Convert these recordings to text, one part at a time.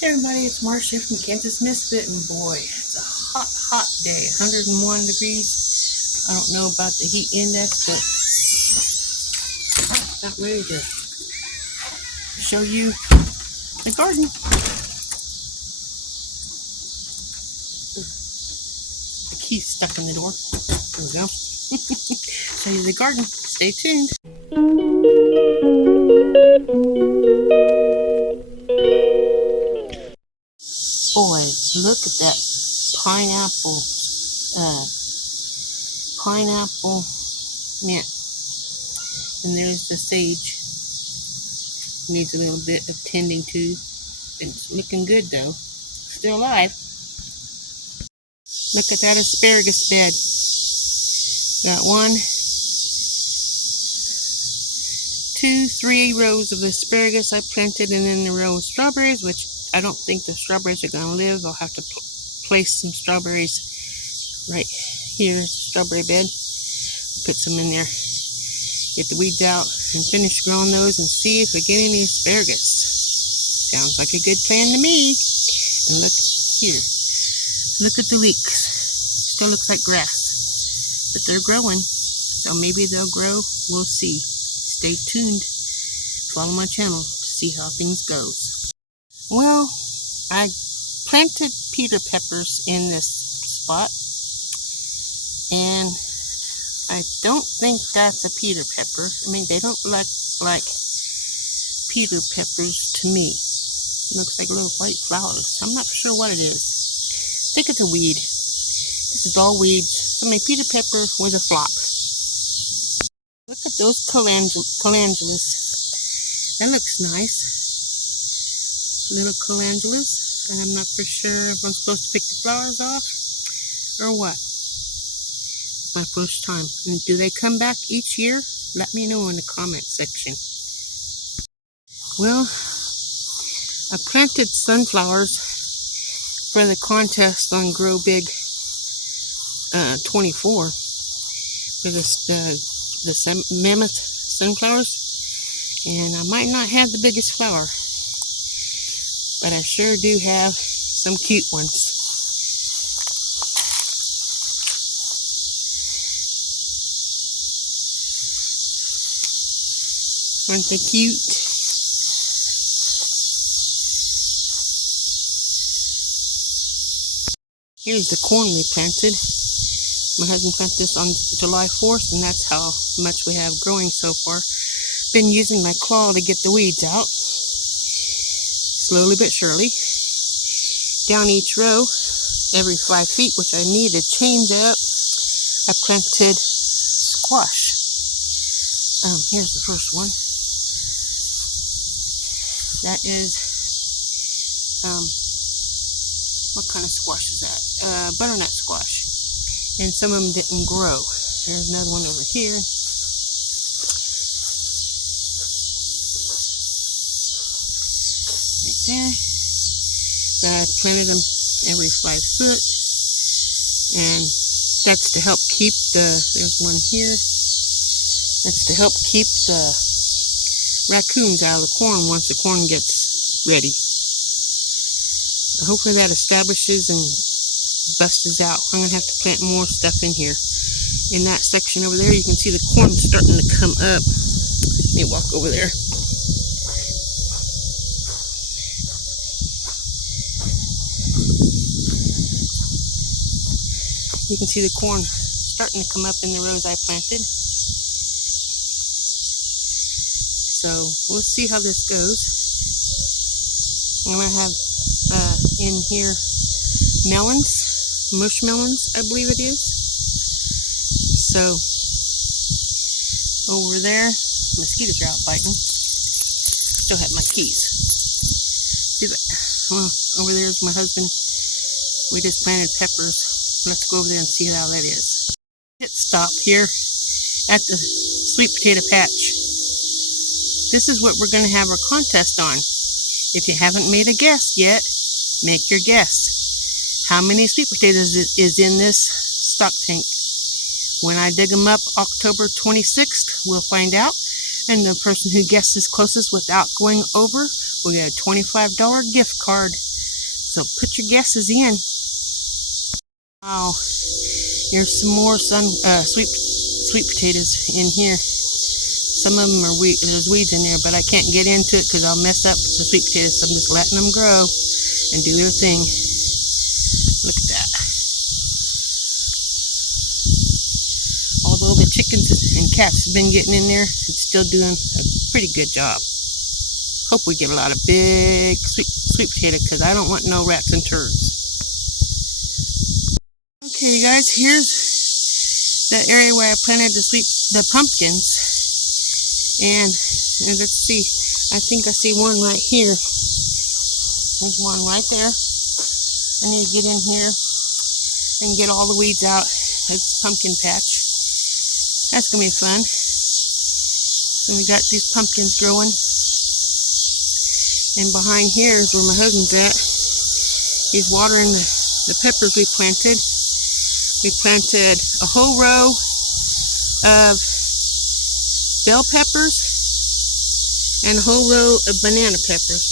Hey everybody, it's Marcia from Kansas Misfit, and boy, it's a hot day, 101 degrees. I don't know about the heat index, but I'm not ready to show you the garden. The key's stuck in the door. There we go. Show you the garden. Stay tuned. Boy, look at that pineapple mint. And there's the sage. Needs a little bit of tending to. It's looking good though. Still alive. Look at that asparagus bed. Got 1, 2, 3 rows of asparagus I planted, and then the row of strawberries, which I don't think the strawberries are going to live. I'll have to place some strawberries right here, strawberry bed. Put some in there, get the weeds out, and finish growing those and see if we get any asparagus. Sounds like a good plan to me. And look here. Look at the leeks. Still looks like grass, but they're growing. So maybe they'll grow. We'll see. Stay tuned. Follow my channel to see how things goes. Well, I planted Peter peppers in this spot, and I don't think that's a Peter pepper. I mean, they don't look like Peter peppers to me. It looks like little white flowers. I'm not sure what it is. I think it's a weed. This is all weeds. So my Peter pepper was a flop. Look at those calendulas. That looks nice. Little calendulas. And I'm not for sure if I'm supposed to pick the flowers off or what. It's my first time. And do they come back each year? Let me know in the comment section. Well, I planted sunflowers for the contest on Grow Big 24 for this the mammoth sunflowers, and I might not have the biggest flower, but I sure do have some cute ones. Aren't they cute? Here's the corn we planted. My husband planted this on July 4th, and that's how much we have growing so far. Been using my claw to get the weeds out. Slowly but surely. Down each row, every 5 feet, which I need to change up, I planted squash. Here's the first one. That is, what kind of squash is that? Butternut squash. And some of them didn't grow. There's another one over here. Right there. I planted them every 5 foot. And that's to help keep there's one here. That's to help keep the raccoons out of the corn once the corn gets ready. Hopefully that establishes and busts out. I'm going to have to plant more stuff in here. In that section over there, you can see the corn starting to come up. Let me walk over there. You can see the corn starting to come up in the rows I planted. So we'll see how this goes. I'm going to have in here melons, mushmelons, I believe it is. So over there, mosquitoes are out biting. Still have my keys. See that? Well, over there is my husband. We just planted peppers. Let's go over there and see how that is. Pit stop here at the sweet potato patch. This is what we're going to have our contest on. If you haven't made a guess yet, make your guess. How many sweet potatoes is in this stock tank? When I dig them up October 26th, we'll find out. And the person who guesses closest without going over We got a $25 gift card. So put your guesses in. Wow, here's some more sweet potatoes in here. Some of them are there's weeds in there, but I can't get into it because I'll mess up the sweet potatoes. So I'm just letting them grow and do their thing. Look at that. Although the chickens and cats have been getting in there, it's still doing a pretty good job. Hope we get a lot of big sweet potato because I don't want no rats and turds. Okay guys, here's the area where I planted the pumpkins. And let's see, I think I see one right here. There's one right there. I need to get in here and get all the weeds out of this pumpkin patch. That's going to be fun. And we got these pumpkins growing. And behind here is where my husband's at. He's watering the peppers we planted. We planted a whole row of bell peppers and a whole row of banana peppers.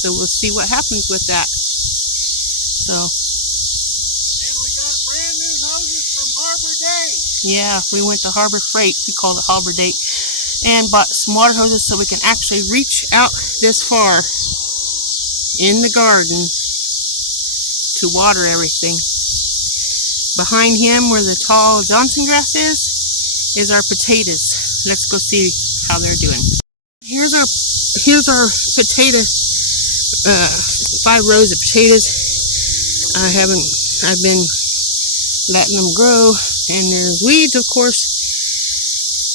So we'll see what happens with that. So. And we got brand new hoses from Harbor Day. Yeah, we went to Harbor Freight. We call it Harbor Day. And bought some water hoses so we can actually reach out this far in the garden to water everything. Behind him, where the tall Johnson grass is our potatoes. Let's go see how they're doing. Here's our potato, 5 rows of potatoes. I've been letting them grow, and there's weeds, of course.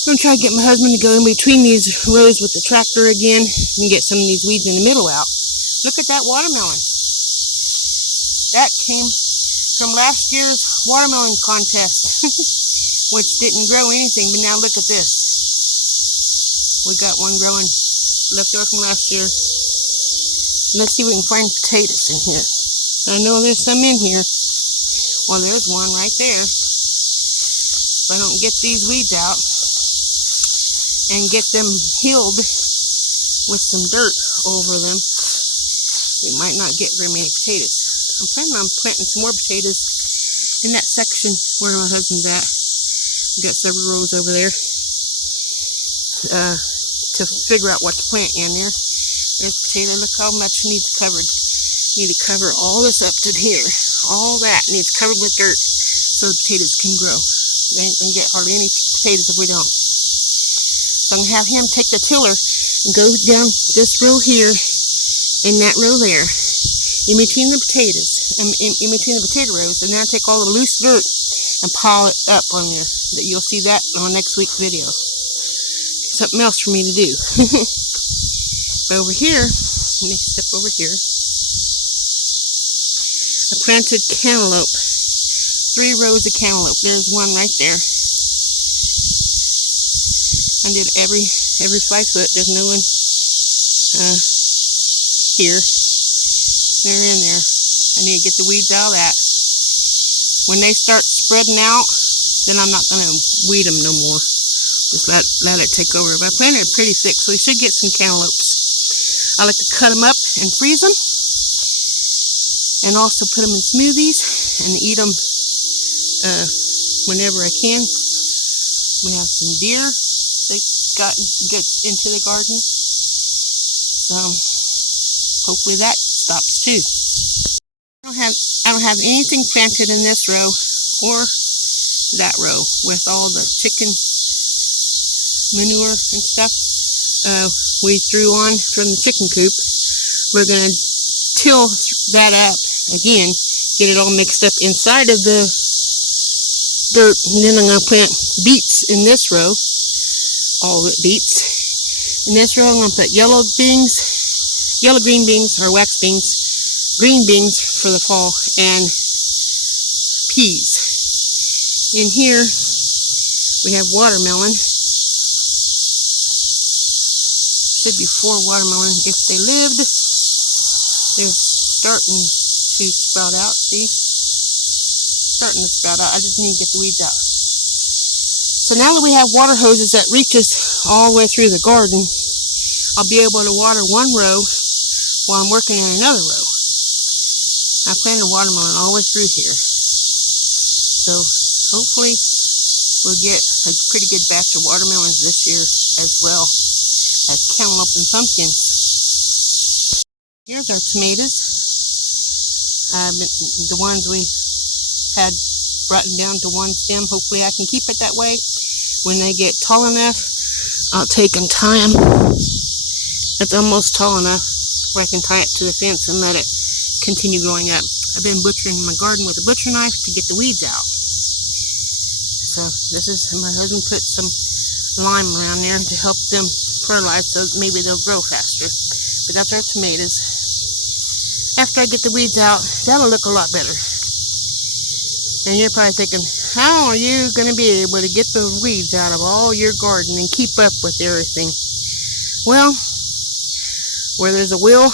I'm going to try to get my husband to go in between these rows with the tractor again and get some of these weeds in the middle out. Look at that watermelon. That came from last year's watermelon contest, which didn't grow anything, but now look at this. We got one growing left over from last year. Let's see if we can find potatoes in here. I know there's some in here. Well, there's one right there. If I don't get these weeds out and get them healed with some dirt over them, we might not get very many potatoes. I'm planning on planting some more potatoes in that section where my husband's at. We've got several rows over there to figure out what to plant in there. There's potato. Look how much needs covered. Need to cover all this up to here. All that needs covered with dirt so the potatoes can grow. They ain't gonna get hardly any potatoes if we don't. So I'm gonna have him take the tiller and go down this row here and that row there, in between the potatoes, in between the potato rows, and then take all the loose dirt and pile it up on there. You'll see that on next week's video. Something else for me to do. But over here, let me step over here. I planted cantaloupe. 3 rows of cantaloupe. There's one right there. I did every 5 foot. There's no one here. They're in there. I need to get the weeds out of that. When they start spreading out, then I'm not going to weed them no more. Just let it take over. But I planted it pretty thick, so we should get some cantaloupes. I like to cut them up and freeze them, and also put them in smoothies and eat them whenever I can. We have some deer that gets into the garden, so hopefully that stops too. I don't have anything planted in this row or that row with all the chicken manure and stuff we threw on from the chicken coop. We're going to till that up again, get it all mixed up inside of the dirt, and then I'm going to plant beets in this row, all the beets. In this row I'm going to put yellow green beans or wax beans, green beans for the fall, and peas. In here we have watermelon. Should be 4 watermelon if they lived. They're starting to sprout out. See? Starting to sprout out. I just need to get the weeds out. So now that we have water hoses that reaches all the way through the garden, I'll be able to water one row while I'm working in another row. I planted watermelon all the way through here. So hopefully we'll get a pretty good batch of watermelons this year as well as cantaloupe and pumpkins. Here's our tomatoes. The ones we had brought down to one stem. Hopefully I can keep it that way. When they get tall enough, I'll take and tie them. It's almost tall enough where I can tie it to the fence and let it continue growing up. I've been butchering my garden with a butcher knife to get the weeds out. So this is, my husband put some lime around there to help them fertilize so maybe they'll grow faster. But that's our tomatoes. After I get the weeds out, that'll look a lot better. And you're probably thinking, how are you going to be able to get the weeds out of all your garden and keep up with everything? Well, where there's a will,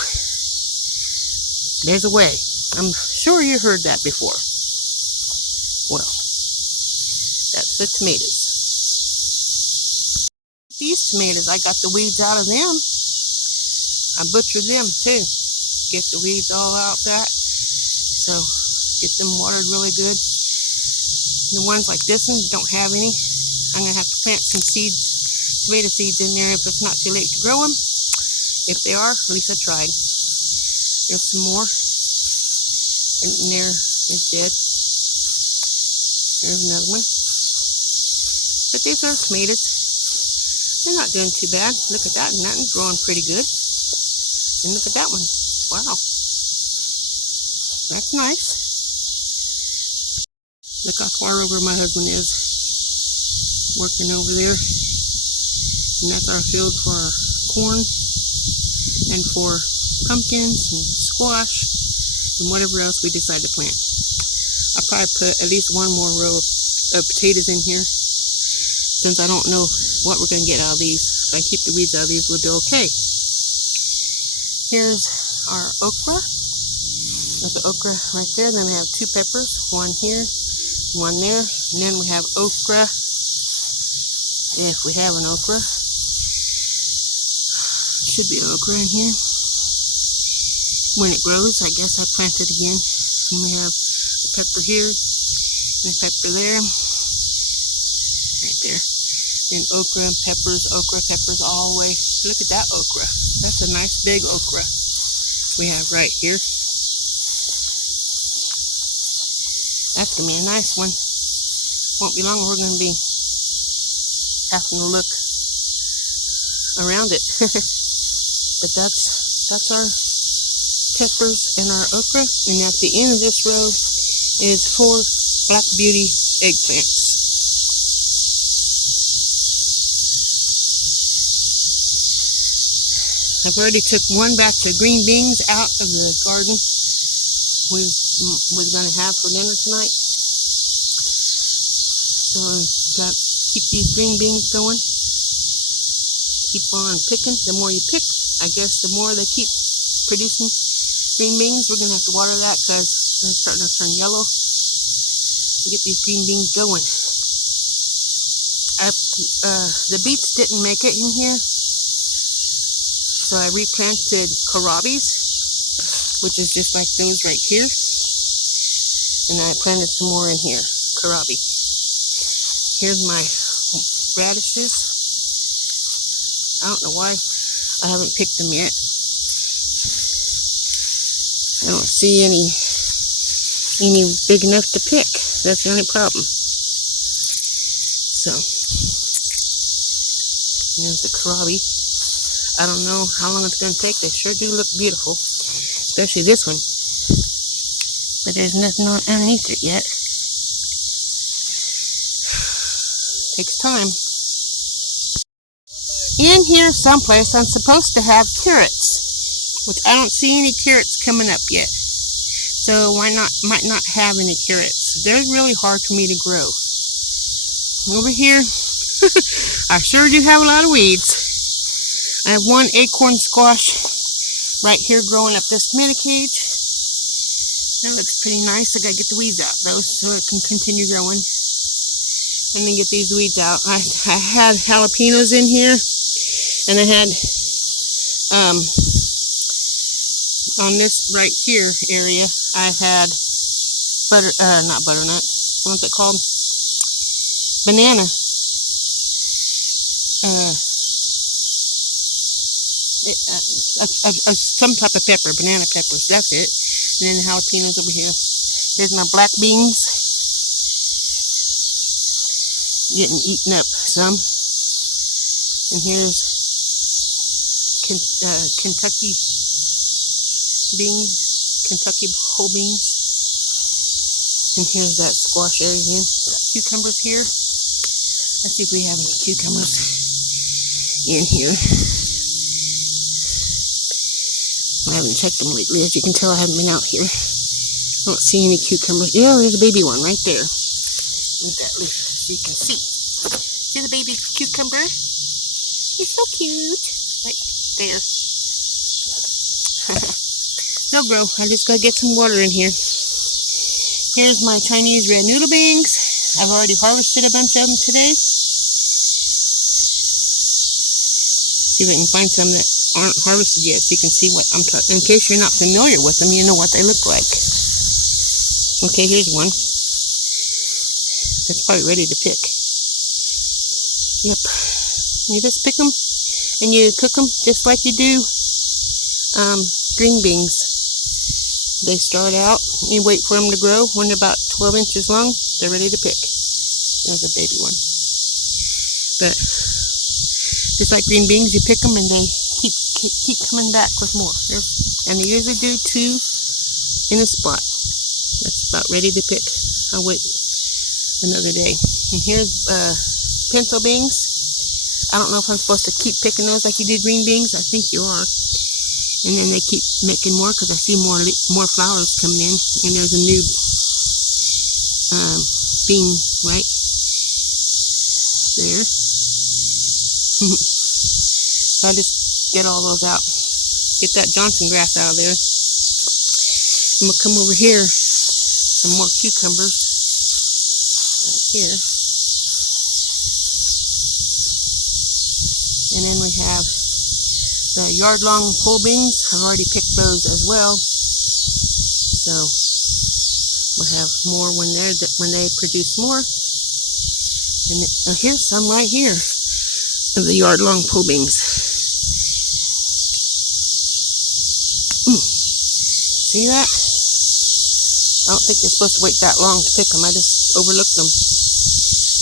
there's a way. I'm sure you heard that before. Well, that's the tomatoes. These tomatoes, I got the weeds out of them. I butchered them too. Get the weeds all out that. So get them watered really good. The ones like this one don't have any. I'm going to have to plant some seeds, tomato seeds in there if it's not too late to grow them. If they are, at least I tried. There's some more. And there is dead. There's another one. But these are tomatoes. They're not doing too bad. Look at that, and that one's growing pretty good. And look at that one. Wow. That's nice. Look how far over my husband is working over there. And that's our field for our corn and for pumpkins and squash and whatever else we decide to plant. I'll probably put at least one more row of potatoes in here, since I don't know what we're going to get out of these. If I keep the weeds out of these, we'll do okay. Here's our okra. There's the okra right there. Then we have two peppers, one here, one there. And then we have okra, if we have an okra. Should be okra in here. When it grows, I guess I plant it again. And we have a pepper here and a pepper there. Right there. And okra, peppers all the way. Look at that okra. That's a nice big okra we have right here. That's going to be a nice one. Won't be long, we're going to be having to look around it. But that's our peppers and our okra. And at the end of this row is 4 Black Beauty eggplants. I've already took one batch of green beans out of the garden we was going to have for dinner tonight. So got keep these green beans going. Keep on picking. The more you pick, I guess the more they keep producing green beans. We're going to have to water that because they're starting to turn yellow. We get these green beans going. The beets didn't make it in here, so I replanted kohlrabis, which is just like those right here, and I planted some more in here, kohlrabi. Here's my radishes. I don't know why I haven't picked them yet. I don't see any big enough to pick. That's the only problem. So there's the kohlrabi. I don't know how long it's going to take. They sure do look beautiful, especially this one. But there's nothing underneath it yet. Takes time. In here someplace I'm supposed to have carrots, which I don't see any carrots coming up yet. So might not have any carrots. They're really hard for me to grow. Over here, I sure do have a lot of weeds. I have one acorn squash right here growing up this tomato cage. That looks pretty nice. I gotta get the weeds out though so it can continue growing. And then get these weeds out. I had jalapenos in here, and I had On this right here area, I had not butternut. What's it called? Banana. Some type of pepper, banana peppers. That's it. And then jalapenos over here. There's my black beans. Getting eaten up some. And here's Kentucky beans, Kentucky whole beans. And here's that squash area again. Got cucumbers here. Let's see if we have any cucumbers in here. I haven't checked them lately. As you can tell, I haven't been out here. I don't see any cucumbers. Yeah, there's a baby one right there. Move that leaf so you can see. See the baby cucumber? He's so cute. Right there. They'll grow. I just gotta get some water in here. Here's my Chinese red noodle beans. I've already harvested a bunch of them today. See if I can find some that aren't harvested yet so you can see what I'm talking. In case you're not familiar with them, you know what they look like. Okay, here's one. That's probably ready to pick. Yep. You just pick them and you cook them just like you do green beans. They start out, you wait for them to grow. When they're about 12 inches long, they're ready to pick. There's a baby one. But just like green beans, you pick them and they keep coming back with more. And they usually do 2 in a spot. That's about ready to pick. I'll wait another day. And here's pinto beans. I don't know if I'm supposed to keep picking those like you do green beans. I think you are. And then they keep making more because I see more flowers coming in. And there's a new bean right there. So I just get all those out. Get that Johnson grass out of there. I'm going to come over here. Some more cucumbers. Right here. And then we have the yard-long pole beans. I've already picked those as well. So we'll have more when they produce more. And here's some right here of the yard-long pole beans. See that? I don't think you're supposed to wait that long to pick them. I just overlooked them.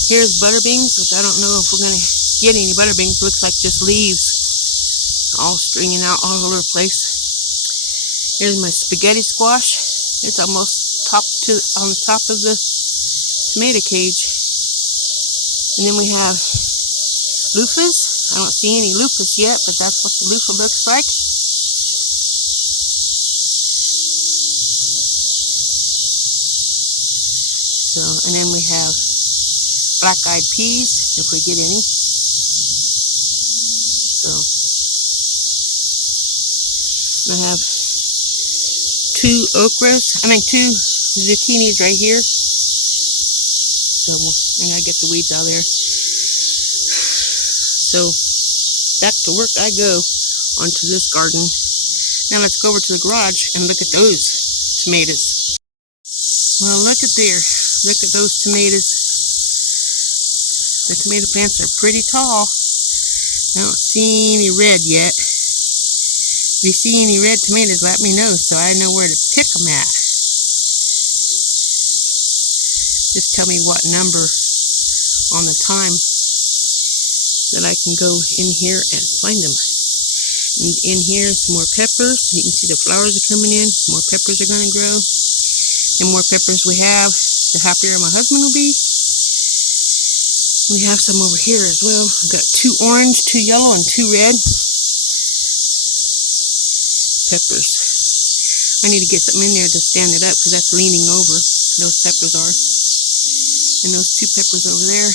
Here's butter beans, which I don't know if we're going to get any butter beans. Looks like just leaves all stringing out all over the place. Here's my spaghetti squash. It's almost on the top of the tomato cage. And then we have loofahs. I don't see any loofahs yet, but that's what the loofah looks like. So, and then we have black-eyed peas, if we get any. So, I have 2 zucchinis right here. So, and I get the weeds out of there. So, back to work I go onto this garden. Now let's go over to the garage and look at those tomatoes. Well, look at there. Look at those tomatoes. The tomato plants are pretty tall. I don't see any red yet. If you see any red tomatoes, let me know so I know where to pick them at. Just tell me what number on the time that I can go in here and find them. And in here, some more peppers. You can see the flowers are coming in. More peppers are going to grow. The more peppers we have, the happier my husband will be. We have some over here as well. We've got 2 orange, 2 yellow, and 2 red peppers. I need to get something in there to stand it up because that's leaning over. Those peppers are. And those 2 peppers over there.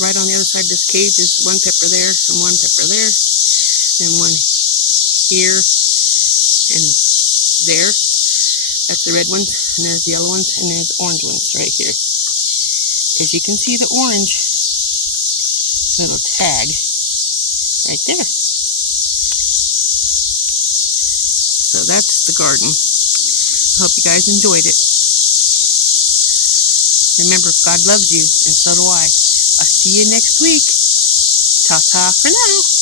Right on the other side of this cage is 1 pepper there and 1 pepper there. And 1 here and there. That's the red ones. And there's the yellow ones. And there's the orange ones right here. Because you can see the orange little tag right there. So that's the garden. I hope you guys enjoyed it. Remember, God loves you, and so do I. I'll see you next week. Ta-ta for now.